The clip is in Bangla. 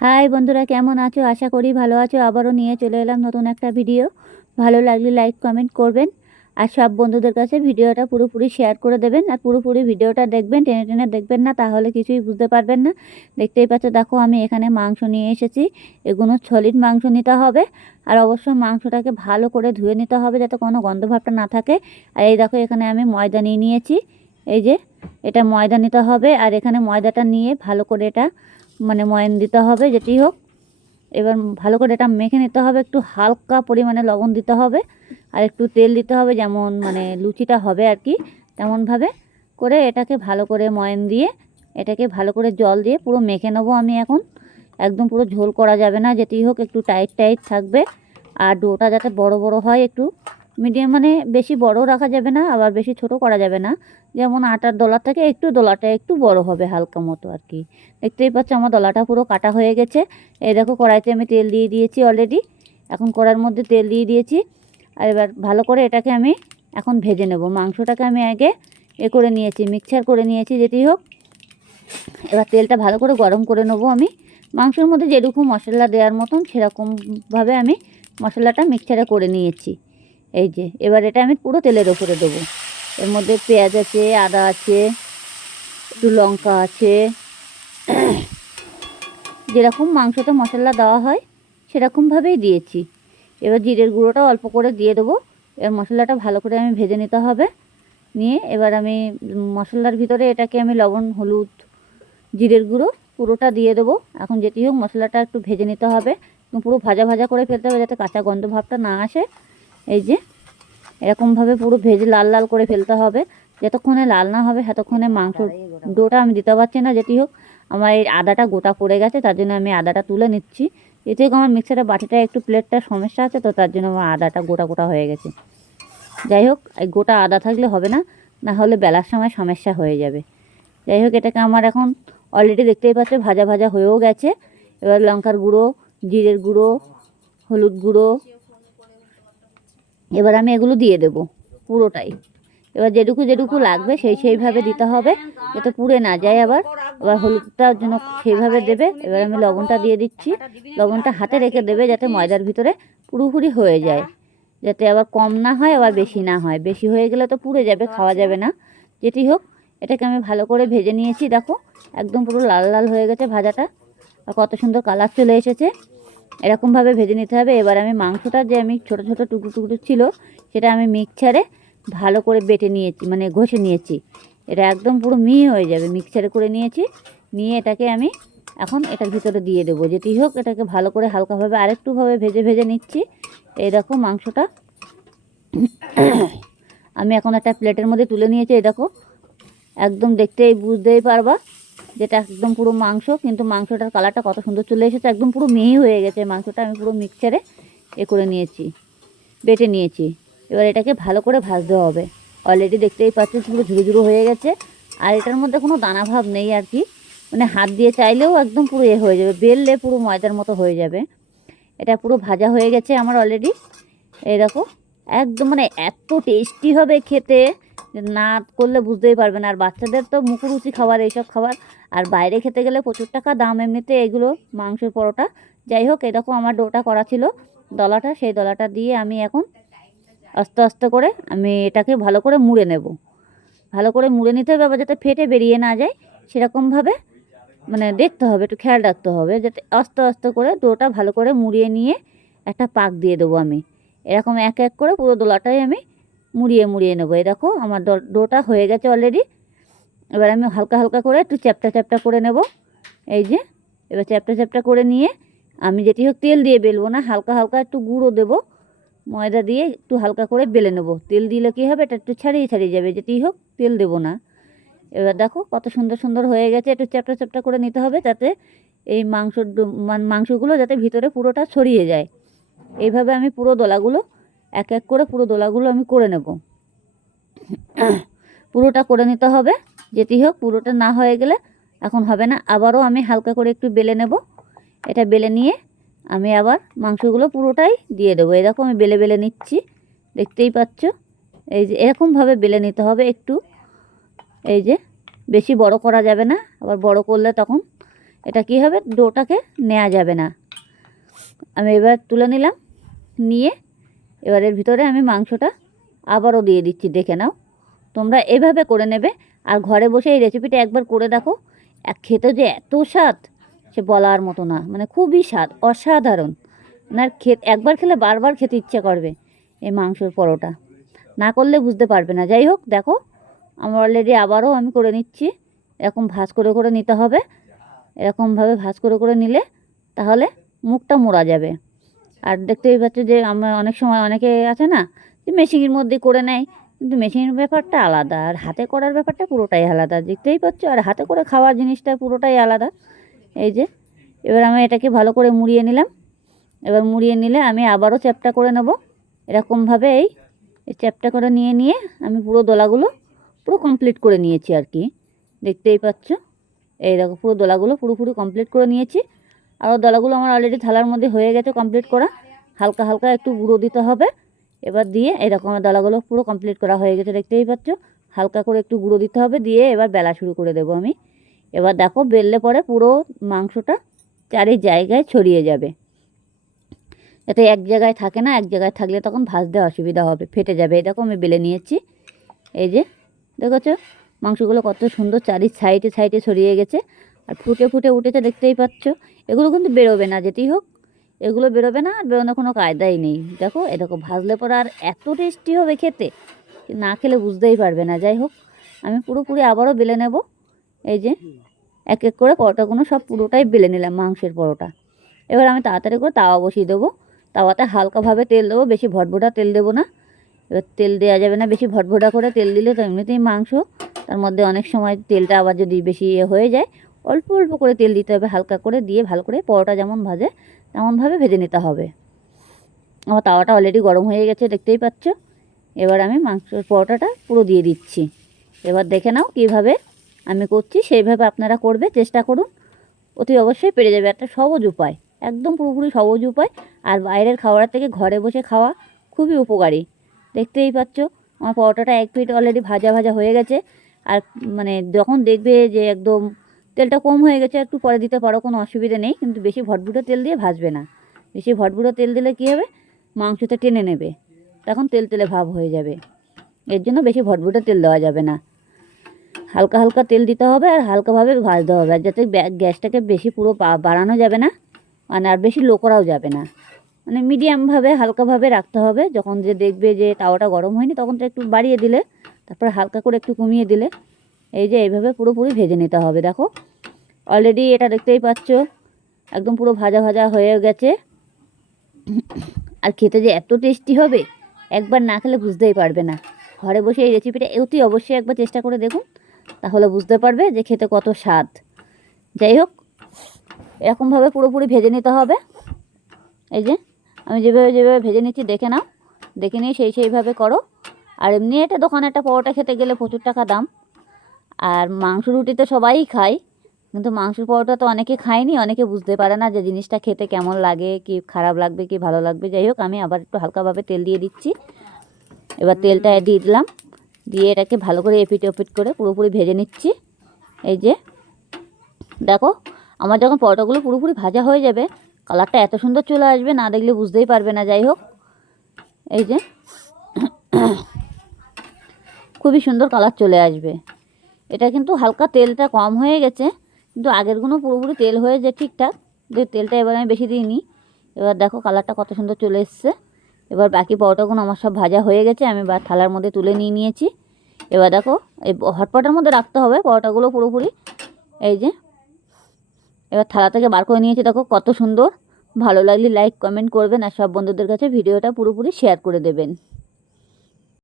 হাই বন্ধুরা, কেমন আছো? আশা করি ভালো আছো। আবারও নিয়ে চলে এলাম নতুন একটা ভিডিও। ভালো লাগলে লাইক কমেন্ট করবেন, আর সব বন্ধুদের কাছে ভিডিওটা পুরোপুরি শেয়ার করে দেবেন। আর পুরোপুরি ভিডিওটা দেখবেন, টেনে টেনে দেখবেন না, তাহলে কিছুই বুঝতে পারবেন না। দেখতেই পাচ্ছ, দেখো আমি এখানে মাংস নিয়ে এসেছি। এগুলো সলিড মাংস নিতে হবে, আর অবশ্যই মাংসটাকে ভালো করে ধুয়ে নিতে হবে যাতে কোনো গন্ধভাবটা না থাকে। আর এই দেখো, এখানে আমি ময়দা নিয়ে নিয়েছি। এই যে এটা ময়দা নিতে হবে, আর এখানে ময়দাটা নিয়ে ভালো করে এটা ময়ান দিতে হবে যেটি হোক। এবার ভালো করে এটা মেখে নিতে হবে, একটু হালকা পরিমাণে লবণ দিতে হবে, আর একটু তেল দিতে হবে, যেমন লুচিটা হবে আর কি, তেমনভাবে করে এটাকে ভালো করে ময়ান দিয়ে এটাকে ভালো করে জল দিয়ে পুরো মেখে নেবো আমি এখন। একদম পুরো ঝোল করা যাবে না, যেটি হোক একটু টাইট টাইট থাকবে। আর ডোটা যাতে বড় বড় হয়, একটু মিডিয়াম, বেশি বড় রাখা যাবে না, আবার বেশি ছোট করা যাবে না। যেমন আটার দলা থেকে একটু দলাটা একটু বড় হবে হালকা মতো আর কি। দেখতেই পাচ্ছ আমার দলাটা পুরো কাটা হয়ে গেছে। এই দেখো, কড়াইতে আমি তেল দিয়ে দিয়েছি অলরেডি। এখন কড়াইয়ের মধ্যে তেল দিয়ে দিয়েছি, আর এবার ভালো করে এটাকে আমি এখন ভেজে নেব। মাংসটাকে আমি আগে করে নিয়েছি, মিক্সচার করে নিয়েছি যেটি হোক। এবার তেলটা ভালো করে গরম করে নেবো আমি। মাংসের মধ্যে যেরকম মশলা দেওয়ার মতন সেরকমভাবে আমি মশলাটা মিক্সচারে করে নিয়েছি। এই যে এবার এটা আমি পুরো তেলের ওপরে দেবো। এর মধ্যে পেঁয়াজ আছে, আদা আছে, একটু লঙ্কা আছে, যেরকম মাংসতে মশলা দেওয়া হয় সেরকমভাবেই দিয়েছি। এবার জিরের গুঁড়োটা অল্প করে দিয়ে দেবো। এবার মশলাটা ভালো করে আমি ভেজে নিতে হবে। নিয়ে এবার আমি মশলার ভিতরে এটাকে আমি লবণ, হলুদ, জিরের গুঁড়ো পুরোটা দিয়ে দেবো। এখন যেটি হোক মশলাটা একটু ভেজে নিতে হবে, পুরো ভাজা ভাজা করে ফেলতে হবে যাতে কাঁচা গন্ধ ভাবটা না আসে। এই যে এরকমভাবে পুরো ভেজে লাল লাল করে ফেলতে হবে। যতক্ষণে লাল না হবে ততক্ষণে মাংস ডোটা আমি দিতে পারছি না। যেটি হোক আমার এই আদাটা গোটা পড়ে গেছে, তার জন্য আমি আদাটা তুলে নিচ্ছি। এতে আমার মিক্সারের বাটিটা একটু প্লেটটার সমস্যা আছে, তো তার জন্য আমার আদাটা গোটা গোটা হয়ে গেছে। যাই হোক, এই গোটা আদা থাকলে হবে না, না হলে বেলার সময় সমস্যা হয়ে যাবে। যাই হোক, এটাকে আমার এখন অলরেডি দেখতেই পাচ্ছ ভাজা ভাজা হয়েও গেছে। এবার লঙ্কার গুঁড়ো, জিরের গুঁড়ো, হলুদ গুঁড়ো, এবার আমি এগুলো দিয়ে দেবো পুরোটাই। এবার যেটুকু যেটুকু লাগবে সেইভাবে দিতে হবে, যাতে পুড়ে না যায়। আবার হলুদটার জন্য সেইভাবে দেবে। এবার আমি লবণটা দিয়ে দিচ্ছি। লবণটা হাতে রেখে দেবে যাতে ময়দার ভিতরে পুরোপুরি হয়ে যায়, যাতে আবার কম না হয় আবার বেশি না হয়। বেশি হয়ে গেলে তো পুড়ে যাবে, খাওয়া যাবে না। যেটি হোক, এটাকে আমি ভালো করে ভেজে নিয়েছি। দেখো একদম পুরো লাল লাল হয়ে গেছে ভাজাটা, আর কত সুন্দর কালার চলে এসেছে। এরকমভাবে ভেজে নিতে হবে। এবার আমি মাংসটা যে আমি ছোটো ছোটো টুকরো টুকরো ছিল সেটা আমি মিক্সচারে ভালো করে বেটে নিয়েছি, ঘষে নিয়েছি। এটা একদম পুরো মিহি হয়ে যাবে, মিক্সচারে করে নিয়েছি। নিয়ে এটাকে আমি এখন এটার ভিতরে দিয়ে দেবো। যেটি হোক এটাকে ভালো করে হালকাভাবে আরেকটুভাবে ভেজে ভেজে নিচ্ছি। এই দেখো মাংসটা আমি এখন একটা প্লেটের মধ্যে তুলে নিয়েছি। এই দেখো একদম দেখতেই বুঝতেই পারবা যেটা একদম পুরো মাংস, কিন্তু মাংসটার কালারটা কত সুন্দর চলে এসেছে, একদম পুরো মিহি হয়ে গেছে মাংসটা। আমি পুরো মিক্সচারে করে নিয়েছি, বেটে নিয়েছি। এবার এটাকে ভালো করে ভাজতে হবে। অলরেডি দেখতেই পাচ্ছি পুরো ঝুড়ো ঝুড়ো হয়ে গেছে, আর এটার মধ্যে কোনো দানা ভাব নেই আর কি। হাত দিয়ে চাইলেও একদম পুরো হয়ে যাবে, বেললে পুরো ময়দার মতো হয়ে যাবে। এটা পুরো ভাজা হয়ে গেছে আমার অলরেডি। এই দেখো একদম এত টেস্টি হবে খেতে, না করলে বুঝতেই পারবে না। আর বাচ্চাদের তো মুখরুচি খাবার এইসব খাবার, আর বাইরে খেতে গেলে প্রচুর টাকা দাম এমনিতে এগুলো মাংসের পরোটা। যাই হোক, এরকম আমার ডোটা করা ছিল, দলাটা, সেই দলাটা দিয়ে আমি এখন আস্তে আস্তে করে আমি এটাকে ভালো করে মুড়ে নেব। ভালো করে মুড়ে নিতে হবে, আবার যাতে ফেটে বেরিয়ে না যায় সেরকমভাবে দেখতে হবে, একটু খেয়াল রাখতে হবে যাতে আস্তে আস্তে করে ডোটা ভালো করে মুড়িয়ে নিয়ে একটা পাক দিয়ে দেবো আমি। এরকম এক এক করে পুরো দোলাটাই আমি মুড়িয়ে মুড়িয়ে নেবো। এই দেখো আমার ডোটা হয়ে গেছে অলরেডি। এবার আমি হালকা হালকা করে একটু চ্যাপটা চ্যাপটা করে নেব। এই যে এবার চ্যাপটা চ্যাপটা করে নিয়ে আমি যেটি হোক তেল দিয়ে বেলবো না, হালকা হালকা একটু গুঁড়ো দেবো, ময়দা দিয়ে একটু হালকা করে বেলে নেবো। তেল দিলে কী হবে, এটা একটু ছাড়িয়ে ছাড়িয়ে যাবে, যেটি হোক তেল দেবো না। এবার দেখো কত সুন্দর সুন্দর হয়ে গেছে। একটু চ্যাপটা চ্যাপটা করে নিতে হবে যাতে এই মাংসগুলো যাতে ভিতরে পুরোটা ছড়িয়ে যায়। এইভাবে আমি পুরো দোলাগুলো এক এক করে পুরো দোলাগুলো আমি করে নেব। পুরোটা করে নিতে হবে, যেটি হোক পুরোটা না হয়ে গেলে এখন হবে না। আবারও আমি হালকা করে একটু বেলে নেব। এটা বেলে নিয়ে আমি আবার মাংসগুলো পুরোটাই দিয়ে দেবো। এই দেখো আমি বেলে বেলে নিচ্ছি, দেখতেই পাচ্ছ। এই যে এরকমভাবে বেলে নিতে হবে একটু। এই যে বেশি বড় করা যাবে না, আবার বড় করলে তখন এটা কি হবে, ডোটাকে নেওয়া যাবে না। আমি এবার তুলে নিলাম, নিয়ে এবার এর ভিতরে আমি মাংসটা আবারও দিয়ে দিচ্ছি। দেখে নাও, তোমরা এভাবে করে নেবে। আর ঘরে বসে এই রেসিপিটা একবার করে দেখো, খেতে যে এত স্বাদ সে বলার মতো না, মানে খুবই স্বাদ, অসাধারণ। আপনার একবার খেলে বারবার খেতে ইচ্ছে করবে এই মাংসর পরোটা, না করলে বুঝতে পারবে না। যাই হোক, দেখো আমার অলরেডি আবারও আমি করে নিচ্ছি। এরকম ভাঁজ করে করে নিতে হবে, এরকমভাবে ভাঁজ করে করে নিলে তাহলে মুখটা মোড়া যাবে। আর দেখতেই পাচ্ছ যে আমরা অনেক সময় অনেকে আছে না যে মেশিনের মধ্যে করে নেয়, কিন্তু মেশিনের ব্যাপারটা আলাদা আর হাতে করার ব্যাপারটা পুরোটাই আলাদা। দেখতেই পাচ্ছ, আর হাতে করে খাওয়ার জিনিসটা পুরোটাই আলাদা। এই যে এবার আমি এটাকে ভালো করে মুড়িয়ে নিলাম। এবার মুড়িয়ে নিলে আমি আবারও চ্যাপটা করে নেব। এরকমভাবে এই চ্যাপটা করে নিয়ে নিয়ে আমি পুরো দোলাগুলো পুরো কমপ্লিট করে নিয়েছি আর কি। দেখতেই পাচ্ছ, এই দেখো পুরো দোলাগুলো পুরোপুরি কমপ্লিট করে নিয়েছি। আরও দলাগুলো আমার অলরেডি থালার মধ্যে হয়ে গেছে কমপ্লিট করা। হালকা হালকা একটু গুঁড়ো দিতে হবে, এবার দিয়ে এরকম দলাগুলো পুরো কমপ্লিট করা হয়ে গেছে। দেখতেই পাচ্ছ, হালকা করে একটু গুঁড়ো দিতে হবে, দিয়ে এবার বেলা শুরু করে দেবো আমি। এবার দেখো বেললে পরে পুরো মাংসটা চারি জায়গায় ছড়িয়ে যাবে, যাতে এক জায়গায় থাকে না। এক জায়গায় থাকলে তখন ভাজতে অসুবিধা হবে, ফেটে যাবে। এই দেখো আমি বেলে নিয়েছি। এই যে দেখেছো মাংসগুলো কত সুন্দর চারি সাইডে সাইডে ছড়িয়ে গেছে আর ফুটে ফুটে উঠেছে। দেখতেই পাচ্ছ, এগুলো কিন্তু বেরোবে না, যেতেই হোক এগুলো বেরোবে না, আর বেরোনোর কোনো কায়দাই নেই। দেখো এরকম ভাজলে পরে আর এত টেস্টি হবে খেতে, না খেলে বুঝতেই পারবে না। যাই হোক, আমি পুরোপুরি আবারও বেলে নেব। এই যে এক এক করে পরোটাগুলো সব পুরোটাই বেলে নিলাম, মাংসের পরোটা। এবার আমি তাড়াতাড়ি করে তাওয়া বসিয়ে দেবো। তাওয়াতে হালকাভাবে তেল দেবো, বেশি ভটভটা তেল দেবো না। এবার তেল দেওয়া যাবে না বেশি ভটভটা করে, তেল দিলে তো এমনিতেই মাংস, তার মধ্যে অনেক সময় তেলটা আবার যদি বেশি হয়ে যায়, অল্প অল্প করে তেল দিতে হবে, হালকা করে দিয়ে ভালো করে পরোটা যেমন ভাজে তেমনভাবে ভেজে নিতে হবে। আমার তাওয়াটা অলরেডি গরম হয়ে গেছে, দেখতেই পাচ্ছ। এবার আমি মাংসের পরোটাটা পুরো দিয়ে দিচ্ছি। এবার দেখে নাও কীভাবে আমি করছি, সেইভাবে আপনারা করবে, চেষ্টা করুন, অতি অবশ্যই পেরে যাবে। একটা সহজ উপায়, একদম পুরোপুরি সহজ উপায়। আর বাইরের খাওয়ার থেকে ঘরে বসে খাওয়া খুবই উপকারী। দেখতেই পাচ্ছ আমার পরোটাটা এক পিঠ অলরেডি ভাজা ভাজা হয়ে গেছে। আর মানে যখন দেখবে যে একদম তেলটা কম হয়ে গেছে, একটু পরে দিতে পারো, কোনো অসুবিধা নেই, কিন্তু বেশি ভটভুটো তেল দিয়ে ভাজবে না। বেশি ভটভুটো তেল দিলে কী হবে, মাংসতে টেনে নেবে, তখন তেল তেলে ভাব হয়ে যাবে। এর জন্য বেশি ভটভুটো তেল দেওয়া যাবে না, হালকা হালকা তেল দিতে হবে আর হালকাভাবে ভাজতে হবে। আর যাতে গ্যাসটাকে বেশি পুরো বাড়ানো যাবে না, মানে আর বেশি লো করাও যাবে না, মানে মিডিয়ামভাবে হালকাভাবে রাখতে হবে। যখন যে দেখবে যে তাওয়াটা গরম হয়নি, তখন তো একটু বাড়িয়ে দিলে, তারপরে হালকা করে একটু কমিয়ে দিলে, এই যে এইভাবে পুরোপুরি ভেজে নিতে হবে। দেখো অলরেডি এটা দেখতেই পাচ্ছ একদম পুরো ভাজা ভাজা হয়ে গেছে। আর খেতে যে এত টেস্টি হবে, একবার না খেলে বুঝতেই পারবে না। ঘরে বসে এই রেসিপিটা অতি অবশ্যই একবার চেষ্টা করে দেখুন, তাহলে বুঝতে পারবে যে খেতে কত স্বাদ। যাই হোক, এরকমভাবে পুরোপুরি ভেজে নিতে হবে। এই যে আমি যেভাবে যেভাবে ভেজে নিচ্ছি দেখে নাও, দেখে নিয়ে সেইভাবে করো। আর এমনি এটা দোকানে একটা পরোটা খেতে গেলে প্রচুর টাকা দাম। আর মাংস রুটি তো সবাই খায়, কিন্তু মাংসের পরোটা তো অনেকে খায়নি, অনেকে বুঝতে পারে না যে জিনিসটা খেতে কেমন লাগে, কি খারাপ লাগবে কি ভালো লাগবে। যাই হোক, আমি আবার একটু হালকাভাবে তেল দিয়ে দিচ্ছি। এবার তেলটা দিয়ে দিলাম, দিয়ে এটাকে ভালো করে এপিট ওপিট করে পুরোপুরি ভেজে নিচ্ছি। এই যে দেখো আমার যখন পরোটাগুলো পুরোপুরি ভাজা হয়ে যাবে, কালারটা এত সুন্দর চলে আসবে, না দেখলে বুঝতেই পারবে না। যাই হোক, এই যে খুবই সুন্দর কালার চলে আসবে। এটা কিন্তু হালকা তেলটা কম হয়ে গেছে, কিন্তু আগেরগুলো পুরোপুরি তেল হয়ে যায় ঠিকঠাক, যে তেলটা এবার আমি বেশি দিইনি। এবার দেখো কালারটা কত সুন্দর চলে এসছে। এবার বাকি পরোটাগুলো আমার সব ভাজা হয়ে গেছে, আমি থালার মধ্যে তুলে নিয়েছি। এবার দেখো এই হটপটের মধ্যে রাখতে হবে পরোটাগুলো পুরোপুরি। এই যে এবার থালা থেকে বার করে নিয়েছি, দেখো কত সুন্দর। ভালো লাগলে লাইক কমেন্ট করবেন, আর সব বন্ধুদের কাছে ভিডিওটা পুরোপুরি শেয়ার করে দেবেন।